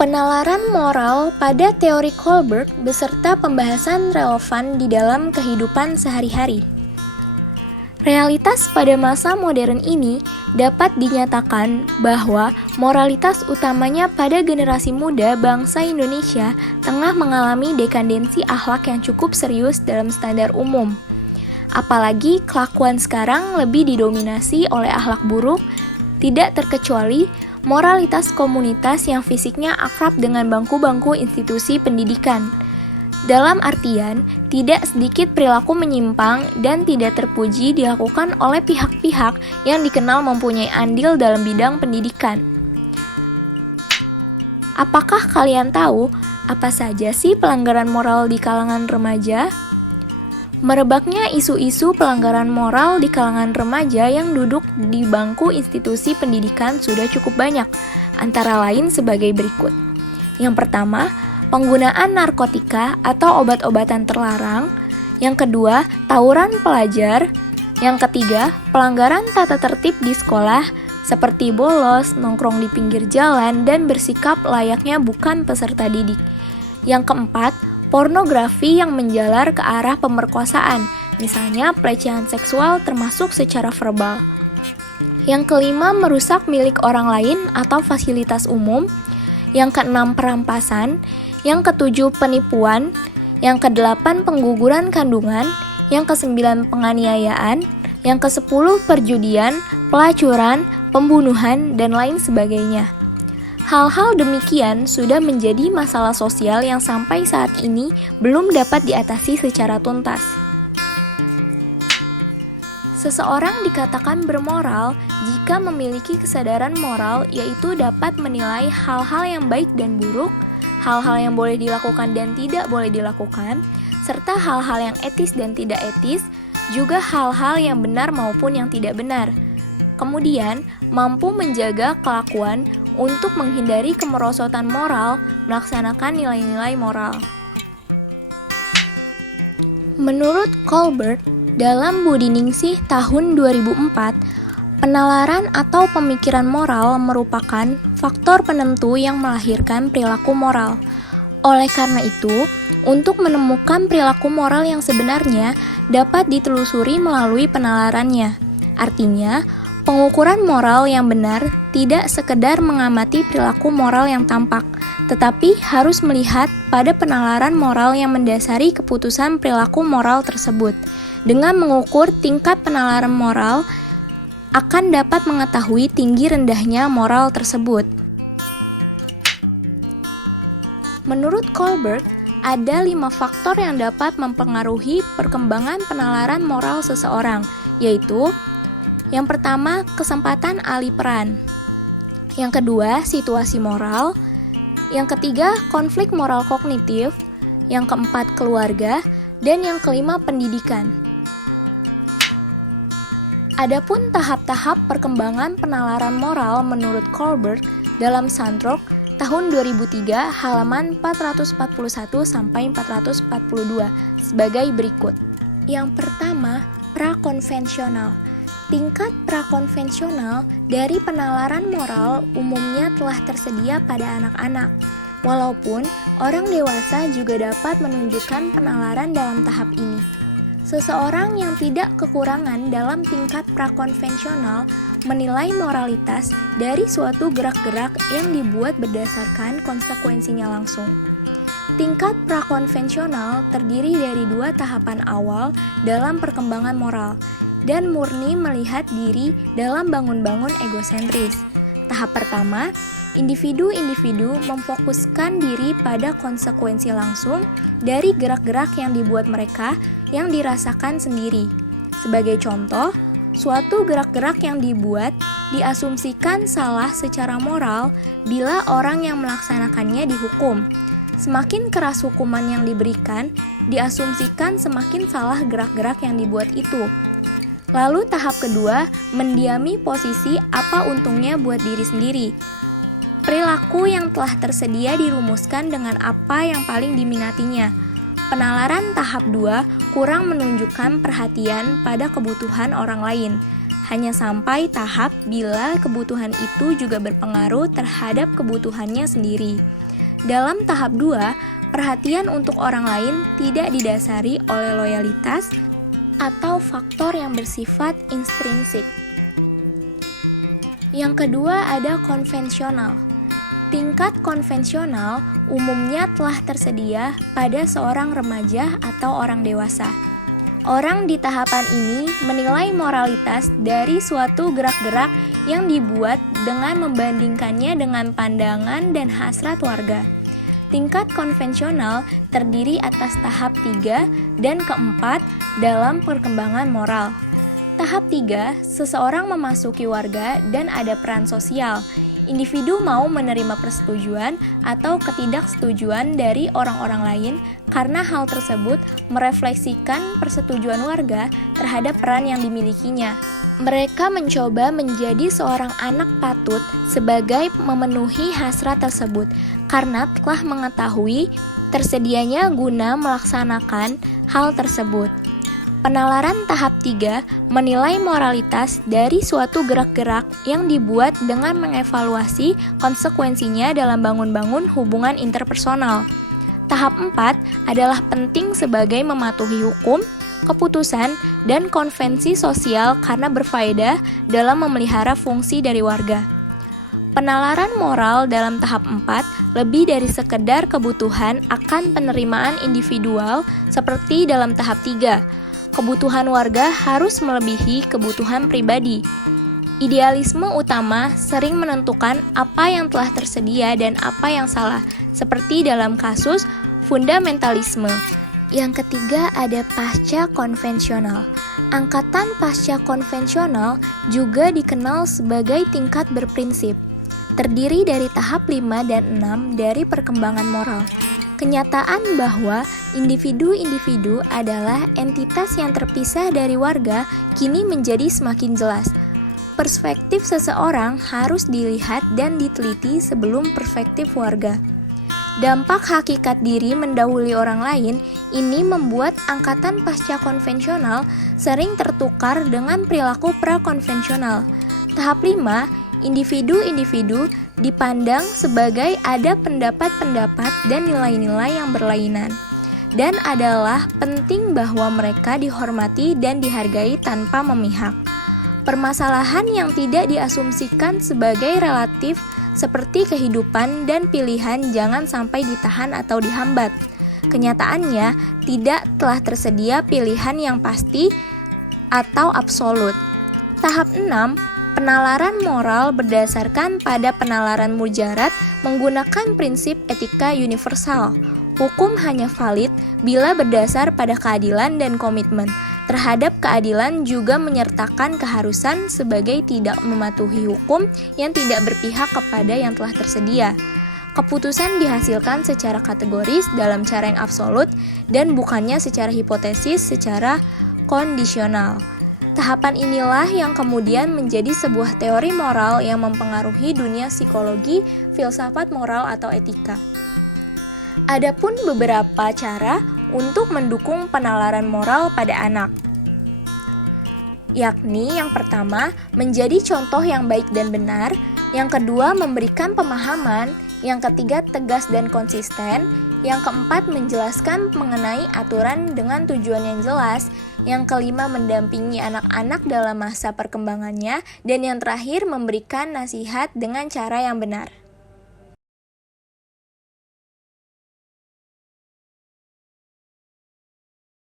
Penalaran moral pada teori Kohlberg beserta pembahasan relevan di dalam kehidupan sehari-hari. Realitas pada masa modern ini dapat dinyatakan bahwa moralitas utamanya pada generasi muda bangsa Indonesia tengah mengalami dekadensi akhlak yang cukup serius dalam standar umum. Apalagi kelakuan sekarang lebih didominasi oleh akhlak buruk, tidak terkecuali moralitas komunitas yang fisiknya akrab dengan bangku-bangku institusi pendidikan. Dalam artian, tidak sedikit perilaku menyimpang dan tidak terpuji dilakukan oleh pihak-pihak yang dikenal mempunyai andil dalam bidang pendidikan. Apakah kalian tahu apa saja sih pelanggaran moral di kalangan remaja? Merebaknya isu-isu pelanggaran moral di kalangan remaja yang duduk di bangku institusi pendidikan sudah cukup banyak, antara lain sebagai berikut. Yang pertama, penggunaan narkotika atau obat-obatan terlarang. Yang kedua, tawuran pelajar. Yang ketiga, pelanggaran tata tertib di sekolah, seperti bolos, nongkrong di pinggir jalan, dan bersikap layaknya bukan peserta didik. Yang keempat, pornografi yang menjalar ke arah pemerkosaan, misalnya pelecehan seksual termasuk secara verbal. Yang kelima, merusak milik orang lain atau fasilitas umum. Yang keenam, perampasan. Yang ketujuh, penipuan. Yang kedelapan, pengguguran kandungan. Yang kesembilan, penganiayaan. Yang kesepuluh, perjudian, pelacuran, pembunuhan, dan lain sebagainya. Hal-hal demikian sudah menjadi masalah sosial yang sampai saat ini belum dapat diatasi secara tuntas. Seseorang dikatakan bermoral jika memiliki kesadaran moral, yaitu dapat menilai hal-hal yang baik dan buruk, hal-hal yang boleh dilakukan dan tidak boleh dilakukan, serta hal-hal yang etis dan tidak etis, juga hal-hal yang benar maupun yang tidak benar. Kemudian, mampu menjaga kelakuan untuk menghindari kemerosotan moral, melaksanakan nilai-nilai moral. Menurut Kohlberg, dalam Budi Ningsih tahun 2004, penalaran atau pemikiran moral merupakan faktor penentu yang melahirkan perilaku moral. Oleh karena itu, untuk menemukan perilaku moral yang sebenarnya dapat ditelusuri melalui penalarannya. Artinya, pengukuran moral yang benar tidak sekedar mengamati perilaku moral yang tampak, tetapi harus melihat pada penalaran moral yang mendasari keputusan perilaku moral tersebut. Dengan mengukur tingkat penalaran moral, akan dapat mengetahui tinggi rendahnya moral tersebut. Menurut Kohlberg, ada 5 faktor yang dapat mempengaruhi perkembangan penalaran moral seseorang, yaitu yang pertama, kesempatan alih peran. Yang kedua, situasi moral. Yang ketiga, konflik moral kognitif. Yang keempat, keluarga. Dan yang kelima, pendidikan. Adapun tahap-tahap perkembangan penalaran moral menurut Kohlberg dalam Sandrock tahun 2003 halaman 441 sampai 442 sebagai berikut. Yang pertama, prakonvensional. Tingkat prakonvensional dari penalaran moral umumnya telah tersedia pada anak-anak. Walaupun orang dewasa juga dapat menunjukkan penalaran dalam tahap ini. Seseorang yang tidak kekurangan dalam tingkat prakonvensional menilai moralitas dari suatu gerak-gerak yang dibuat berdasarkan konsekuensinya langsung. Tingkat prakonvensional terdiri dari 2 tahapan awal dalam perkembangan moral, dan murni melihat diri dalam bangun-bangun egosentris. Tahap pertama, individu-individu memfokuskan diri pada konsekuensi langsung dari gerak-gerak yang dibuat mereka yang dirasakan sendiri. Sebagai contoh, suatu gerak-gerak yang dibuat diasumsikan salah secara moral bila orang yang melaksanakannya dihukum. Semakin keras hukuman yang diberikan, diasumsikan semakin salah gerak-gerak yang dibuat itu. Lalu tahap kedua, mendiami posisi apa untungnya buat diri sendiri. Perilaku yang telah tersedia dirumuskan dengan apa yang paling diminatinya. Penalaran tahap 2 kurang menunjukkan perhatian pada kebutuhan orang lain. Hanya sampai tahap bila kebutuhan itu juga berpengaruh terhadap kebutuhannya sendiri. Dalam tahap 2, perhatian untuk orang lain tidak didasari oleh loyalitas atau faktor yang bersifat intrinsik. Yang kedua ada konvensional. Tingkat konvensional umumnya telah tersedia pada seorang remaja atau orang dewasa. Orang di tahapan ini menilai moralitas dari suatu gerak-gerak yang dibuat dengan membandingkannya dengan pandangan dan hasrat warga. Tingkat konvensional terdiri atas tahap 3 dan keempat dalam perkembangan moral. Tahap 3, seseorang memasuki warga dan ada peran sosial. Individu mau menerima persetujuan atau ketidaksetujuan dari orang-orang lain karena hal tersebut merefleksikan persetujuan warga terhadap peran yang dimilikinya. Mereka mencoba menjadi seorang anak patut sebagai memenuhi hasrat tersebut karena telah mengetahui tersedianya guna melaksanakan hal tersebut. Penalaran tahap 3 menilai moralitas dari suatu gerak-gerak yang dibuat dengan mengevaluasi konsekuensinya dalam bangun-bangun hubungan interpersonal. Tahap 4 adalah penting sebagai mematuhi hukum, keputusan, dan konvensi sosial karena berfaedah dalam memelihara fungsi dari warga. Penalaran moral dalam tahap 4 lebih dari sekedar kebutuhan akan penerimaan individual seperti dalam tahap 3. Kebutuhan warga harus melebihi kebutuhan pribadi. Idealisme utama sering menentukan apa yang telah tersedia dan apa yang salah, seperti dalam kasus fundamentalisme. Yang ketiga ada pasca konvensional. Angkatan pasca konvensional juga dikenal sebagai tingkat berprinsip. Terdiri dari tahap 5 dan 6 dari perkembangan moral. Kenyataan bahwa individu-individu adalah entitas yang terpisah dari warga kini menjadi semakin jelas. Perspektif seseorang harus dilihat dan diteliti sebelum perspektif warga. Dampak hakikat diri mendahului orang lain ini membuat angkatan pasca konvensional sering tertukar dengan perilaku prakonvensional. Tahap 5, individu-individu dipandang sebagai ada pendapat-pendapat dan nilai-nilai yang berlainan, dan adalah penting bahwa mereka dihormati dan dihargai tanpa memihak. Permasalahan yang tidak diasumsikan sebagai relatif seperti kehidupan dan pilihan jangan sampai ditahan atau dihambat. Kenyataannya, tidak telah tersedia pilihan yang pasti atau absolut. Tahap 6, penalaran moral berdasarkan pada penalaran mujarad menggunakan prinsip etika universal. Hukum hanya valid bila berdasar pada keadilan dan komitmen. Terhadap keadilan juga menyertakan keharusan sebagai tidak mematuhi hukum yang tidak berpihak kepada yang telah tersedia. Keputusan dihasilkan secara kategoris dalam cara yang absolut dan bukannya secara hipotesis secara kondisional. Tahapan inilah yang kemudian menjadi sebuah teori moral yang mempengaruhi dunia psikologi, filsafat moral atau etika. Adapun beberapa cara untuk mendukung penalaran moral pada anak, yakni yang pertama, menjadi contoh yang baik dan benar, yang kedua, memberikan pemahaman, yang ketiga, tegas dan konsisten, yang keempat, menjelaskan mengenai aturan dengan tujuan yang jelas, yang kelima, mendampingi anak-anak dalam masa perkembangannya, dan yang terakhir, memberikan nasihat dengan cara yang benar.